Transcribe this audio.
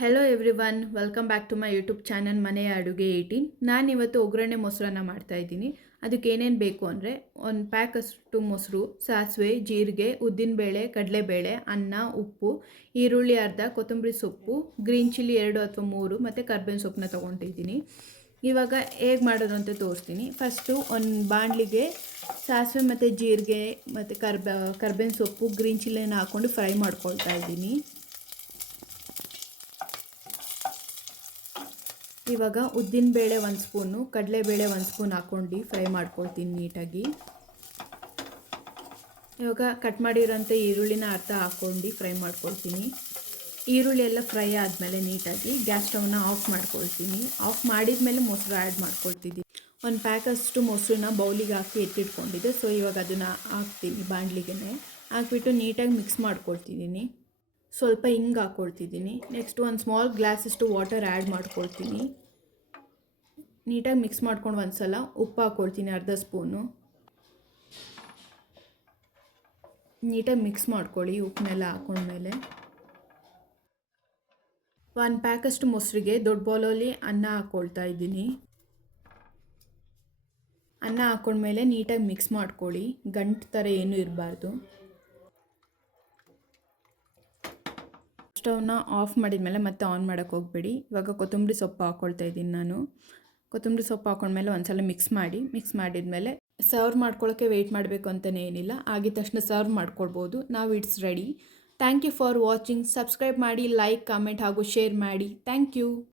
Hello everyone, welcome back to my YouTube channel ಮನೆಯ ಅಡುಗೆ 18. ನಾನಿವತ್ತು ಒಗ್ಗರಣೆ ಮೊಸರನ್ನ ಮಾಡ್ತಾಯಿದ್ದೀನಿ. ಅದಕ್ಕೆ ಏನೇನು ಬೇಕು ಅಂದರೆ, ಒಂದು ಪ್ಯಾಕಷ್ಟು ಮೊಸರು, ಸಾಸಿವೆ, ಜೀರಿಗೆ, ಉದ್ದಿನಬೇಳೆ, ಕಡಲೆಬೇಳೆ, ಅನ್ನ, ಉಪ್ಪು, ಈರುಳ್ಳಿ ಅರ್ಧ, ಕೊತ್ತಂಬರಿ ಸೊಪ್ಪು, ಗ್ರೀನ್ ಚಿಲ್ಲಿ 2 ಅಥವಾ 3 ಮತ್ತು ಕರ್ಬೇವಿನ ಸೊಪ್ಪನ್ನ ತೊಗೊಂಡಿದ್ದೀನಿ. ಇವಾಗ ಹೇಗೆ ಮಾಡೋದು ಅಂತ ತೋರಿಸ್ತೀನಿ. ಫಸ್ಟು ಒಂದು ಬಾಣಲಿಗೆ ಸಾಸಿವೆ ಮತ್ತು ಜೀರಿಗೆ ಮತ್ತು ಕರ್ಬೇವಿನ ಸೊಪ್ಪು, ಗ್ರೀನ್ ಚಿಲ್ಲಿನ ಹಾಕ್ಕೊಂಡು ಫ್ರೈ ಮಾಡ್ಕೊಳ್ತಾ ಇದ್ದೀನಿ. ಇವಾಗ ಉದ್ದಿನಬೇಳೆ 1 ಸ್ಪೂನು, ಕಡಲೆಬೇಳೆ 1 ಸ್ಪೂನ್ ಹಾಕ್ಕೊಂಡು ಫ್ರೈ ಮಾಡ್ಕೊಳ್ತೀನಿ ನೀಟಾಗಿ. ಇವಾಗ ಕಟ್ ಮಾಡಿರೋಂಥ ಈರುಳ್ಳಿನ ಅರ್ಧ ಹಾಕ್ಕೊಂಡು ಫ್ರೈ ಮಾಡ್ಕೊಳ್ತೀನಿ. ಈರುಳ್ಳಿ ಎಲ್ಲ ಫ್ರೈ ಆದಮೇಲೆ ನೀಟಾಗಿ ಗ್ಯಾಸ್ ಸ್ಟವ್ನ ಆಫ್ ಮಾಡ್ಕೊಳ್ತೀನಿ. ಆಫ್ ಮಾಡಿದ ಮೇಲೆ ಮೊಸರು ಆ್ಯಡ್ ಮಾಡ್ಕೊಳ್ತಿದ್ದೀನಿ. ಒಂದು ಪ್ಯಾಕಷ್ಟು ಮೊಸರನ್ನ ಬೌಲಿಗೆ ಹಾಕಿ ಎತ್ತಿಟ್ಕೊಂಡಿದ್ದೆ. ಸೊ ಇವಾಗ ಅದನ್ನು ಹಾಕ್ತೀನಿ ಬಾಣಲಿಗೆ. ಹಾಕ್ಬಿಟ್ಟು ನೀಟಾಗಿ ಮಿಕ್ಸ್ ಮಾಡ್ಕೊಳ್ತಿದ್ದೀನಿ. ಸ್ವಲ್ಪ ಹಿಂಗೆ ಹಾಕ್ಕೊಳ್ತಿದ್ದೀನಿ. ನೆಕ್ಸ್ಟ್ ಒಂದು ಸ್ಮಾಲ್ ಗ್ಲಾಸಷ್ಟು ವಾಟರ್ ಆ್ಯಡ್ ಮಾಡ್ಕೊಳ್ತೀನಿ. ನೀಟಾಗಿ ಮಿಕ್ಸ್ ಮಾಡ್ಕೊಂಡು ಒಂದು ಸಲ ಉಪ್ಪು ಹಾಕ್ಕೊಳ್ತೀನಿ, ಅರ್ಧ ಸ್ಪೂನು. ನೀಟಾಗಿ ಮಿಕ್ಸ್ ಮಾಡ್ಕೊಳ್ಳಿ ಉಪ್ಪನ್ನೆಲ್ಲ ಹಾಕ್ಕೊಂಡ್ಮೇಲೆ. 1 ಪ್ಯಾಕಷ್ಟು ಮೊಸರಿಗೆ ದೊಡ್ಡ ಬೌಲಲ್ಲಿ ಅನ್ನ ಹಾಕ್ಕೊಳ್ತಾ ಇದ್ದೀನಿ. ಅನ್ನ ಹಾಕ್ಕೊಂಡ್ಮೇಲೆ ನೀಟಾಗಿ ಮಿಕ್ಸ್ ಮಾಡ್ಕೊಳ್ಳಿ, ಗಂಟು ಥರ ಏನೂ ಇರಬಾರ್ದು. ಸ್ಟವ್ನ ಆಫ್ ಮಾಡಿದ್ಮೇಲೆ ಮತ್ತೆ ಆನ್ ಮಾಡೋಕ್ಕೆ ಹೋಗಬೇಡಿ. ಇವಾಗ ಕೊತ್ತಂಬರಿ ಸೊಪ್ಪು ಹಾಕ್ಕೊಳ್ತಾ ಇದ್ದೀನಿ ನಾನು. ಕೊತ್ತಂಬರಿ ಸೊಪ್ಪು ಹಾಕ್ಕೊಂಡ್ಮೇಲೆ ಒಂದು ಸಲ ಮಿಕ್ಸ್ ಮಾಡಿದ್ಮೇಲೆ ಸರ್ವ್ ಮಾಡ್ಕೊಳ್ಳೋಕ್ಕೆ ವೆಯ್ಟ್ ಮಾಡಬೇಕು ಅಂತಲೇ ಏನಿಲ್ಲ. ಆಗಿದ ತಕ್ಷಣ ಸರ್ವ್ ಮಾಡ್ಕೊಳ್ಬೋದು. ನಾವು it's ready. Thank you for watching. Subscribe ಮಾಡಿ, ಲೈಕ್, ಕಾಮೆಂಟ್ ಹಾಗೂ ಶೇರ್ ಮಾಡಿ. Thank you.